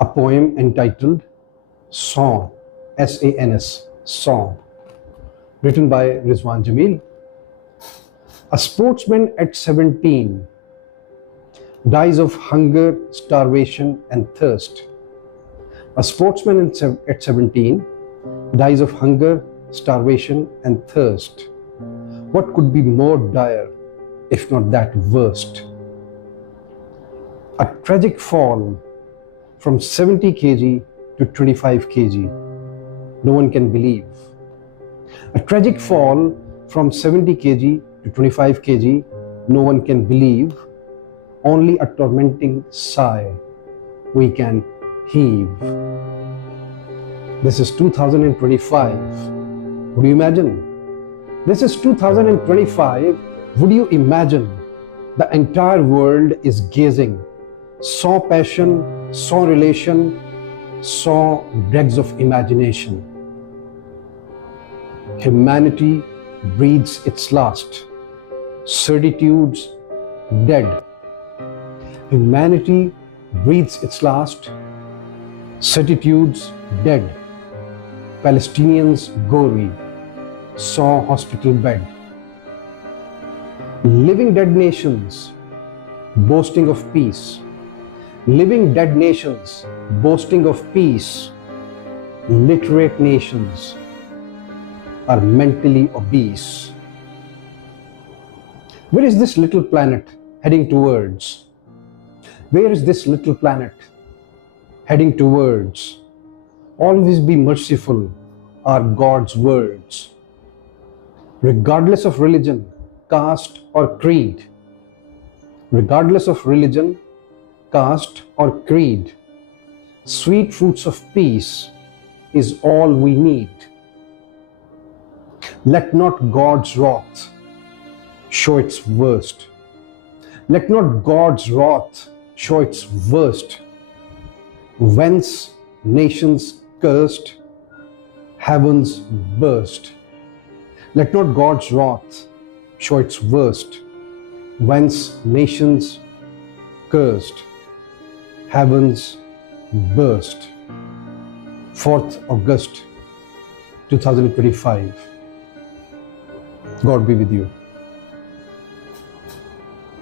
a poem entitled Song, S-A-N-S, Song, written by Rizwan Jamil. A sportsman at 17 dies of hunger, starvation, and thirst. A sportsman at 17 dies of hunger, starvation, and thirst. What could be more dire, if not that worst? A tragic fall from 70 kg to 25 kg. No one can believe. A tragic fall from 70 kg to 25 kg. No one can believe. Only a tormenting sigh we can heave. This is 2025. Would you imagine? This is 2025. Would you imagine? The entire world is gazing. Saw passion, saw relation, saw dregs of imagination. Humanity breathes its last. Certitudes dead. Humanity breathes its last. Certitudes dead. Palestinians gory. Saw hospital bed. Living dead nations boasting of peace. Living dead nations boasting of peace. Literate nations are mentally obese. Where is this little planet heading towards? Where is this little planet heading towards? Always be merciful are God's words. Regardless of religion, caste, or creed. Regardless of religion, caste, or creed, sweet fruits of peace is all we need. Let not God's wrath show its worst. Let not God's wrath show its worst. Whence nations cursed, heavens burst. Let not God's wrath show its worst. Whence nations cursed, heavens burst. 4th August 2025. God be with you.